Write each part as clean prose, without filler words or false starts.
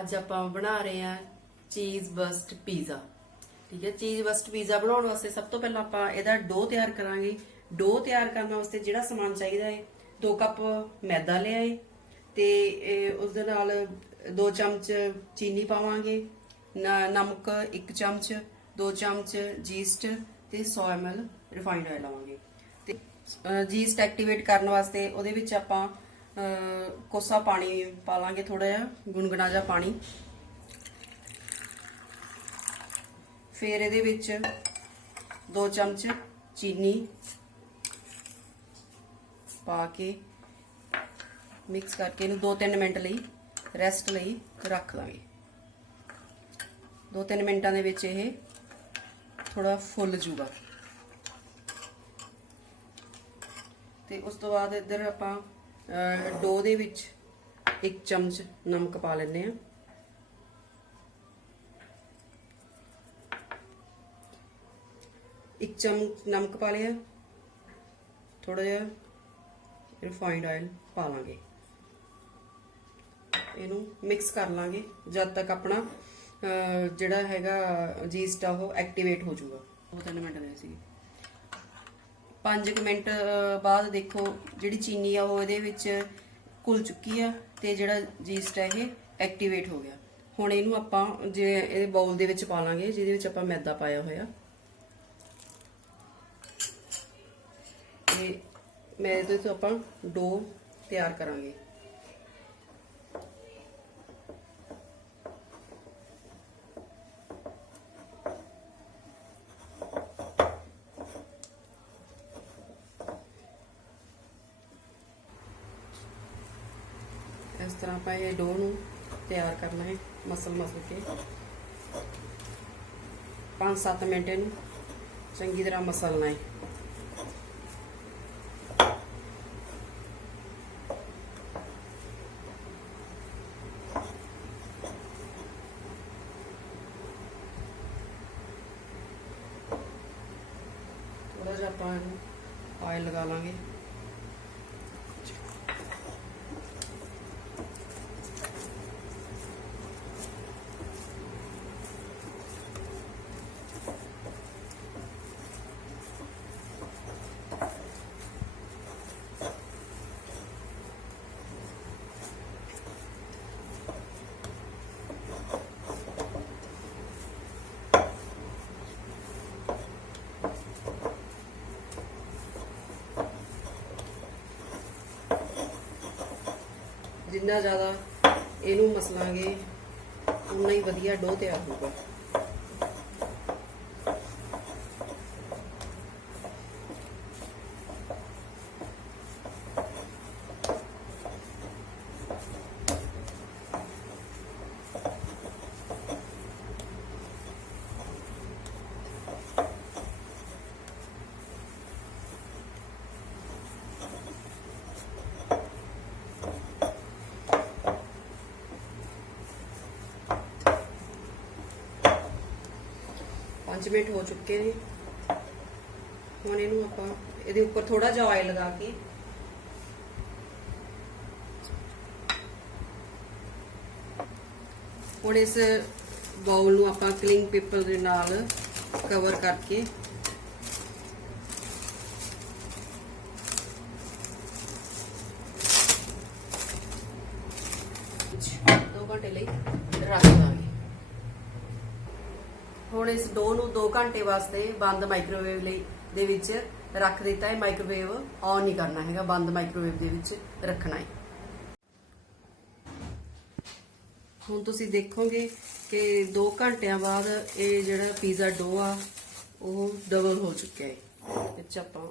ਅੱਜ ਆਪਾਂ ਬਣਾ ਰਹੇ ਆ ਚੀਜ਼ ਬਸਟ ਪੀਜ਼ਾ। ਠੀਕ ਹੈ, ਚੀਜ਼ ਬਸਟ ਪੀਜ਼ਾ ਬਣਾਉਣ ਵਾਸਤੇ ਸਭ ਤੋਂ ਪਹਿਲਾਂ ਆਪਾਂ ਇਹਦਾ ਡੋ ਤਿਆਰ ਕਰਾਂਗੇ। ਡੋ ਤਿਆਰ ਕਰਨ ਵਾਸਤੇ ਜਿਹੜਾ ਸਮਾਨ ਚਾਹੀਦਾ ਹੈ 2 ਕੱਪ ਮੈਦਾ ਲਿਆਏ ਤੇ ਉਸ ਦੇ ਨਾਲ 2 ਚਮਚ ਚੀਨੀ ਪਾਵਾਂਗੇ, ਨਮਕ 1 ਚਮਚ, 2 ਚਮਚ ਜੀਸਟ ਤੇ 100 ml ਰਿਫਾਈਨਡ ਆਇਲ ਲਾਵਾਂਗੇ। ਤੇ ਜੀਸਟ ਐਕਟੀਵੇਟ ਕਰਨ ਵਾਸਤੇ ਉਹਦੇ ਵਿੱਚ ਆਪਾਂ ਕੋਸਾ ਪਾਣੀ ਪਾ ਲਾਂਗੇ, ਥੋੜਾ ਜਿਹਾ ਗੁਨਗੁਨਾ ਜਿਹਾ ਪਾਣੀ। ਫਿਰ ਇਹਦੇ ਵਿੱਚ 2 ਚਮਚ ਚੀਨੀ ਪਾ ਕੇ ਮਿਕਸ ਕਰਕੇ ਇਹਨੂੰ 2-3 ਮਿੰਟ ਲਈ ਰੈਸਟ ਲਈ ਰੱਖ ਲਾਂਗੇ। 2-3 ਮਿੰਟਾਂ ਦੇ ਵਿੱਚ ਇਹ ਥੋੜਾ ਫੁੱਲ ਜੂਗਾ। ਤੇ ਉਸ ਤੋਂ ਬਾਅਦ ਇੱਧਰ ਆਪਾਂ ਡੋ ਦੇ ਵਿੱਚ 1 ਚਮਚ ਨਮਕ ਪਾ ਲੈਂਦੇ ਆ। ਇੱਕ ਚਮਚ ਨਮਕ ਪਾ ਲਿਆ, ਥੋੜਾ ਜਿਹਾ ਰਿਫਾਈਨਡ ਆਇਲ ਪਾ ਲਾਂਗੇ। ਇਹਨੂੰ ਮਿਕਸ ਕਰ ਲਾਂਗੇ ਜਦ ਤੱਕ ਆਪਣਾ ਜਿਹੜਾ ਹੈਗਾ ਜੀਸਟ ਆ ਉਹ ਐਕਟੀਵੇਟ ਹੋ ਜਾਊਗਾ। 2-3 ਮਿੰਟ ਦੇ ਸੀ। 5 ਮਿੰਟ ਬਾਅਦ ਦੇਖੋ ਜਿਹੜੀ ਚੀਨੀ ਆ ਉਹ ਇਹਦੇ ਵਿੱਚ ਘੁਲ ਚੁੱਕੀ ਆ ਤੇ ਜਿਹੜਾ ਜੀਸਟ ਹੈ ਇਹ ਐਕਟੀਵੇਟ ਹੋ ਗਿਆ। ਹੁਣ ਇਹਨੂੰ ਆਪਾਂ ਇਹ ਬਾਉਲ ਦੇ ਵਿੱਚ ਪਾ ਲਾਂਗੇ ਜਿਹਦੇ ਵਿੱਚ ਆਪਾਂ ਮੈਦਾ ਪਾਇਆ ਹੋਇਆ। ਤੇ ਮੈਦੇ ਤੋਂ ਆਪਾਂ ਡੋ ਤਿਆਰ ਕਰਾਂਗੇ। ਇਸ ਤਰ੍ਹਾਂ ਆਪਾਂ ਇਹ ਡੋ ਨੂੰ ਤਿਆਰ ਕਰਨਾ ਹੈ, ਮਸਲ ਕੇ 5-7 ਮਿੰਟ ਇਹਨੂੰ ਚੰਗੀ ਤਰ੍ਹਾਂ ਮਸਲਣਾ ਹੈ। ਥੋੜਾ ਜਿਹਾ ਆਪਾਂ ਇਹਨੂੰ ਆਇਲ ਲਗਾ ਲਾਂਗੇ। ਜਿੰਨਾ ਜ਼ਿਆਦਾ ਇਹਨੂੰ ਮਸਲਾਂਗੇ ਉਨਾ ਹੀ ਵਧੀਆ ਡੋ ਤਿਆਰ ਹੋਊਗਾ। ਮਿੰਟ ਹੋ ਚੁੱਕੇ ਨੇ। ਹੁਣ ਇਹਨੂੰ ਆਪਾਂ ਇਹਦੇ ਉੱਪਰ ਥੋੜਾ ਜਿਹਾ ਆਇਲ ਲਗਾ ਕੇ ਹੁਣ ਇਸ ਬਾਉਲ ਨੂੰ ਆਪਾਂ ਕਲਿੰਗ ਪੇਪਰ ਦੇ ਨਾਲ ਕਵਰ ਕਰਕੇ ਦੋ ਘੰਟੇ ਲਈ ਰੱਖ ਦਾਂਗੇ। ਹੁਣ ਇਸ ਡੋ ਨੂੰ 2 ਘੰਟੇ ਵਾਸਤੇ ਬੰਦ ਮਾਈਕ੍ਰੋਵੇਵ ਲਈ ਦੇ ਵਿੱਚ ਰੱਖ ਦਿੱਤਾ ਹੈ। ਮਾਈਕ੍ਰੋਵੇਵ ਔਨ ਨਹੀਂ ਕਰਨਾ ਹੈਗਾ, ਬੰਦ ਮਾਈਕ੍ਰੋਵੇਵ ਦੇ ਵਿੱਚ ਰੱਖਣਾ ਹੈ। ਹੁਣ ਤੁਸੀਂ ਦੇਖੋਗੇ ਕਿ 2 ਘੰਟਿਆਂ ਬਾਅਦ ਇਹ ਜਿਹੜਾ ਪੀਜ਼ਾ ਡੋ ਆ ਉਹ ਡਬਲ ਹੋ ਚੁੱਕਿਆ ਹੈ। ਵਿੱਚ ਆਪਾਂ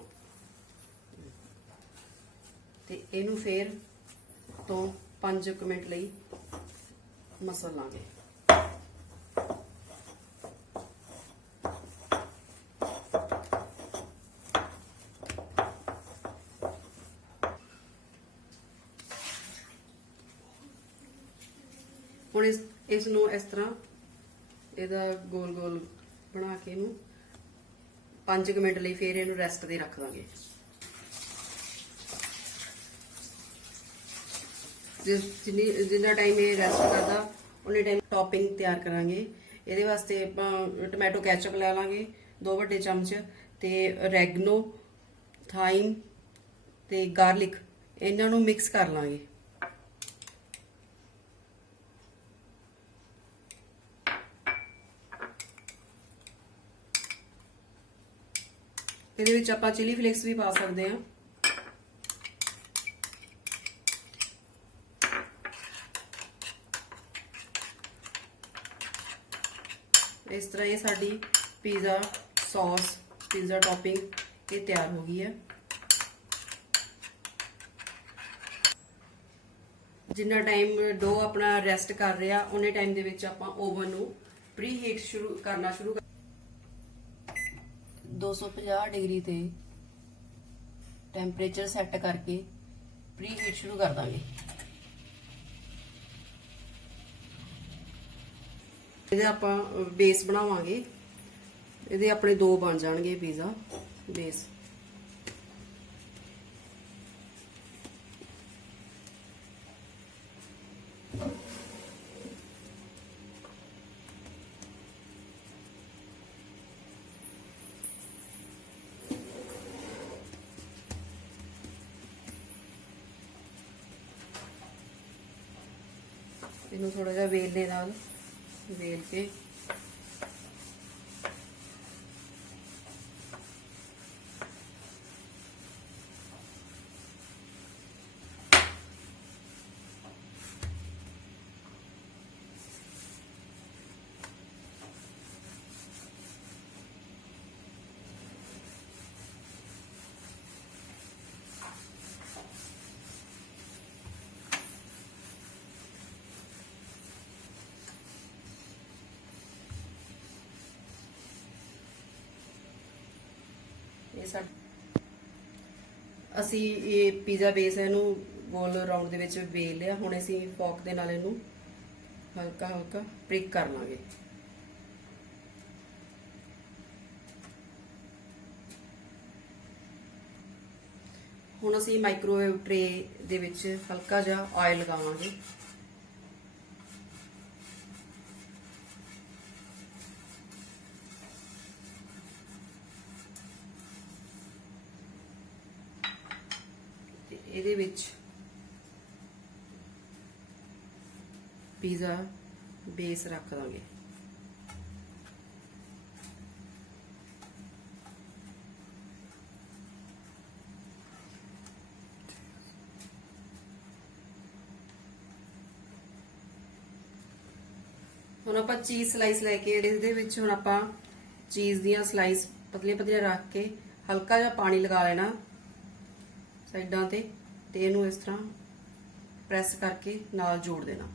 ਤੇ ਇਹਨੂੰ ਫੇਰ ਤੋਂ 5 ਮਿੰਟ ਲਈ ਮਸਲ ਲਾਂਗੇ। ਹੁਣ ਇਸ ਨੂੰ ਇਸ ਤਰ੍ਹਾਂ ਇਹਦਾ ਗੋਲ ਗੋਲ ਬਣਾ ਕੇ ਇਹਨੂੰ 5 ਮਿੰਟ ਲਈ ਫੇਰ ਇਹਨੂੰ ਰੈਸਟ ਤੇ ਰੱਖ ਦਾਂਗੇ। जिन्ना टाइम ये रेस्ट करता ਉਹਨੇ ਟਾਈਮ ਟੌਪਿੰਗ ਤਿਆਰ ਕਰਾਂਗੇ। ਇਹਦੇ ਵਾਸਤੇ ਆਪਾਂ ਟੋਮੈਟੋ ਕੈਚਅਪ ਲੈ ਲਾਂਗੇ 2 ਵੱਡੇ ਚਮਚ, ਤੇ ਰੈਗਨੋ, ਥਾਈਮ ਤੇ ਗਾਰਲਿਕ, ਇਹਨਾਂ ਨੂੰ ਮਿਕਸ ਕਰ ਲਾਂਗੇ। ਇਹਦੇ ਵਿੱਚ ਆਪਾਂ ਚਿਲੀ ਫਲੇਕਸ ਵੀ ਪਾ ਸਕਦੇ ਹਾਂ। ਇਸ ਤਰ੍ਹਾਂ ਇਹ ਸਾਡੀ ਪੀਜ਼ਾ ਸੌਸ, ਪੀਜ਼ਾ ਟੌਪਿੰਗ ਇਹ ਤਿਆਰ ਹੋ ਗਈ ਹੈ। ਜਿੰਨਾ ਟਾਈਮ ਡੋ ਆਪਣਾ ਰੈਸਟ ਕਰ ਰਿਹਾ ਉਹਨੇ ਟਾਈਮ ਦੇ ਵਿੱਚ ਆਪਾਂ ਓਵਨ ਨੂੰ ਪ੍ਰੀ ਹੀਟ ਕਰਨਾ ਸ਼ੁਰੂ ਕਰ 250 ਡਿਗਰੀ ਤੇ ਟੈਂਪਰੇਚਰ ਸੈੱਟ ਕਰਕੇ ਪ੍ਰੀ ਹੀਟ ਸ਼ੁਰੂ ਕਰ ਦਾਂਗੇ। ਇਹਦੇ ਆਪਾਂ ਬੇਸ ਬਣਾਵਾਂਗੇ। ਇਹਦੇ ਆਪਣੇ 2 ਬਣ ਜਾਣਗੇ ਪੀਜ਼ਾ ਬੇਸ। ਇਹਨੂੰ ਥੋੜਾ ਜਿਹਾ ਵੇਲਣੇ ਨਾਲ ਵੇਲ ਕੇ ਅਸੀਂ ਇਹ ਪੀਜ਼ਾ ਬੇਸ ਇਹਨੂੰ ਗੋਲ ਰਾਉਂਡ ਦੇ ਵਿੱਚ ਵੇਲ ਲਿਆ। ਹੁਣ ਅਸੀਂ ਫੋਕ ਦੇ ਨਾਲ ਇਹਨੂੰ ਹਲਕਾ ਹਲਕਾ ਪ੍ਰਿਕ ਕਰ ਲਾਂਗੇ। ਹੁਣ ਅਸੀਂ ਮਾਈਕ੍ਰੋਵੇਵ ਟਰੇ ਦੇ ਵਿੱਚ ਹਲਕਾ ਜਿਹਾ ਆਇਲ ਲਗਾਵਾਂਗੇ। ਇਹਦੇ ਵਿੱਚ ਪੀਜ਼ਾ ਬੇਸ ਰੱਖ ਦਾਂਗੇ। ਹੁਣ ਆਪਾਂ ਚੀਜ਼ ਸਲਾਈਸ ਲੈ ਕੇ ਇਹਦੇ ਵਿੱਚ ਹੁਣ ਆਪਾਂ ਚੀਜ਼ ਦੀਆਂ ਸਲਾਈਸ ਪਤਲੀਆਂ ਪਤਲੀਆਂ ਰੱਖ ਕੇ ਹਲਕਾ ਜਿਹਾ ਪਾਣੀ ਲਗਾ ਲੈਣਾ ਸਾਈਡਾਂ ਤੇ ਇਹਨੂੰ ਇਸ ਤਰ੍ਹਾਂ ਪ੍ਰੈਸ ਕਰਕੇ ਨਾਲ ਜੋੜ ਦੇਣਾ।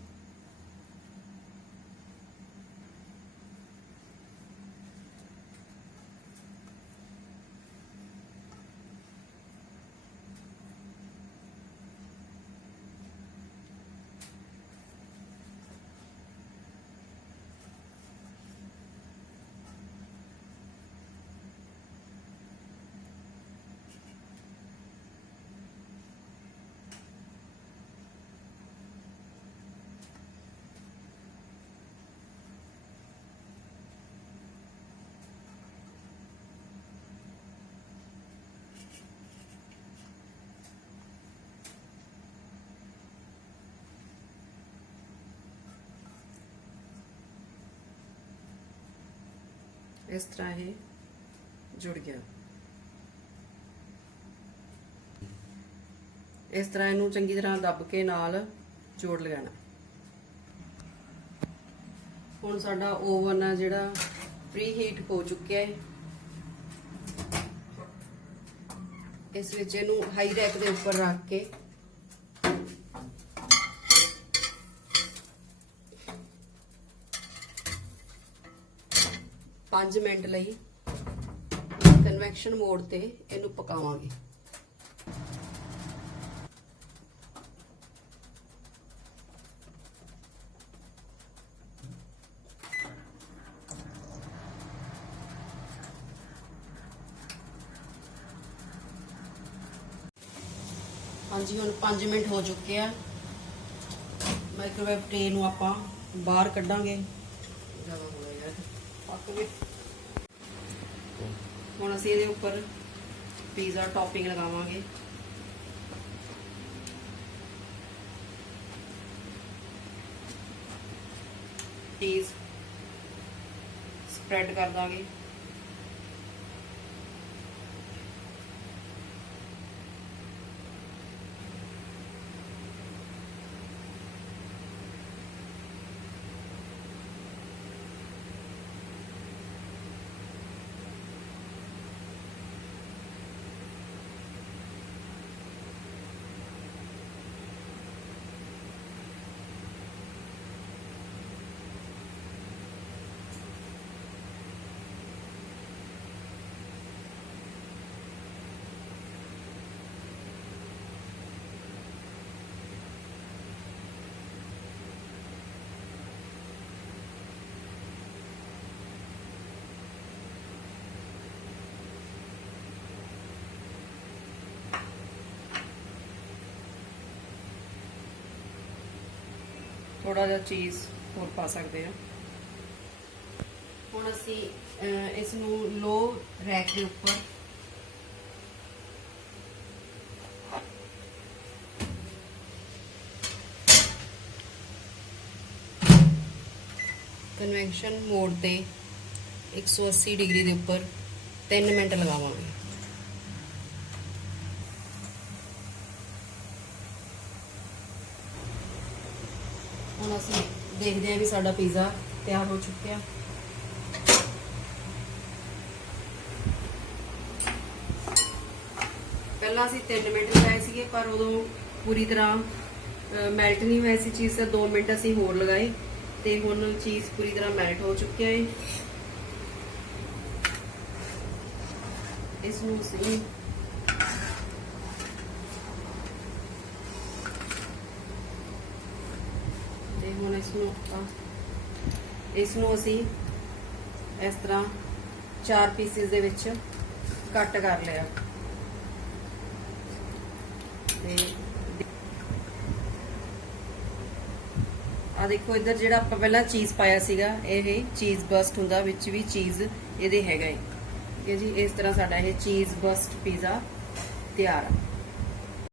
ਇਸ ਤਰ੍ਹਾਂ ਇਹ ਜੁੜ ਗਿਆ। ਇਸ ਤਰ੍ਹਾਂ ਇਹਨੂੰ ਚੰਗੀ ਤਰ੍ਹਾਂ ਦੱਬ ਕੇ ਨਾਲ ਜੋੜ ਲਗਾਣਾ। ਹੁਣ ਸਾਡਾ ਓਵਨ ਆ ਜਿਹੜਾ ਪ੍ਰੀ ਹੀਟ ਹੋ ਚੁੱਕਿਆ ਹੈ। ਇਸ ਵਿੱਚ ਇਹਨੂੰ ਹਾਈ ਰੈਕ ਦੇ ਉੱਪਰ ਰੱਖ ਕੇ ਪੰਜ ਮਿੰਟ ਲਈ ਕਨਵੈਕਸ਼ਨ ਮੋਡ ਤੇ ਇਹਨੂੰ ਪਕਾਵਾਂਗੇ। ਹਾਂਜੀ ਹੁਣ 5 ਮਿੰਟ ਹੋ ਚੁੱਕੇ ਆ। ਮਾਈਕ੍ਰੋਵੇਵ ਟ੍ਰੇ ਨੂੰ ਆਪਾਂ ਬਾਹਰ ਕੱਢਾਂਗੇ। ਜ਼ਿਆਦਾ ਹੋ ਗਿਆ ਯਾਰ, ਪੱਕ ਗਏ। ਹੁਣ ਅਸੀਂ ਇਹਦੇ ਉੱਪਰ ਪੀਜ਼ਾ ਟੌਪਿੰਗ ਲਗਾਵਾਂਗੇ। ਚੀਜ਼ ਸਪਰੈਡ ਕਰ ਦਾਂਗੇ। ਥੋੜਾ ਜਿਹਾ ਚੀਜ਼ ਹੋਰ ਪਾ ਸਕਦੇ ਹਾਂ। ਹੁਣ ਅਸੀਂ ਇਸ ਨੂੰ ਲੋ ਰੈਕ ਦੇ ਉੱਪਰ ਕਨਵੈਕਸ਼ਨ ਮੋਡ ਤੇ 180 ਡਿਗਰੀ ਦੇ ਉੱਪਰ 3 ਮਿੰਟ ਲਗਾਵਾਂਗੇ। ਹੁਣ ਅਸੀਂ ਦੇਖਦੇ ਹਾਂ ਵੀ ਸਾਡਾ ਪੀਜ਼ਾ ਤਿਆਰ ਹੋ ਚੁੱਕਿਆ। ਪਹਿਲਾਂ ਅਸੀਂ 3 ਮਿੰਟ ਲਗਾਏ ਸੀਗੇ, ਪਰ ਉਦੋਂ ਪੂਰੀ ਤਰ੍ਹਾਂ ਮੈਲਟ ਨਹੀਂ ਹੋਈ ਸੀ ਚੀਜ਼। 2 ਮਿੰਟ ਅਸੀਂ ਹੋਰ ਲਗਾਏ ਤੇ ਹੁਣ ਚੀਜ਼ ਪੂਰੀ ਤਰ੍ਹਾਂ ਮੈਲਟ ਹੋ ਚੁੱਕਿਆ ਹੈ। ਇਸ ਨੂੰ ਅਸੀਂ ਹੁਣ ਇਸ ਨੂੰ ਅਸੀਂ ਇਸ ਤਰ੍ਹਾਂ 4 ਪੀਸਿਸ ਦੇ ਵਿੱਚ ਕੱਟ ਕਰ ਲਿਆ ਤੇ ਆ ਦੇਖੋ ਇੱਧਰ ਜਿਹੜਾ ਆਪਾਂ ਪਹਿਲਾਂ ਚੀਜ਼ ਪਾਇਆ ਸੀਗਾ, ਇਹ ਚੀਜ਼ ਬਸਟ ਹੁੰਦਾ, ਵਿੱਚ ਵੀ ਚੀਜ਼ ਇਹਦੇ ਹੈਗਾ ਹੈ। ਠੀਕ ਹੈ ਜੀ, ਇਸ ਤਰ੍ਹਾਂ ਸਾਡਾ ਇਹ ਚੀਜ਼ ਬਸਟ ਪੀਜ਼ਾ ਤਿਆਰ ਆ।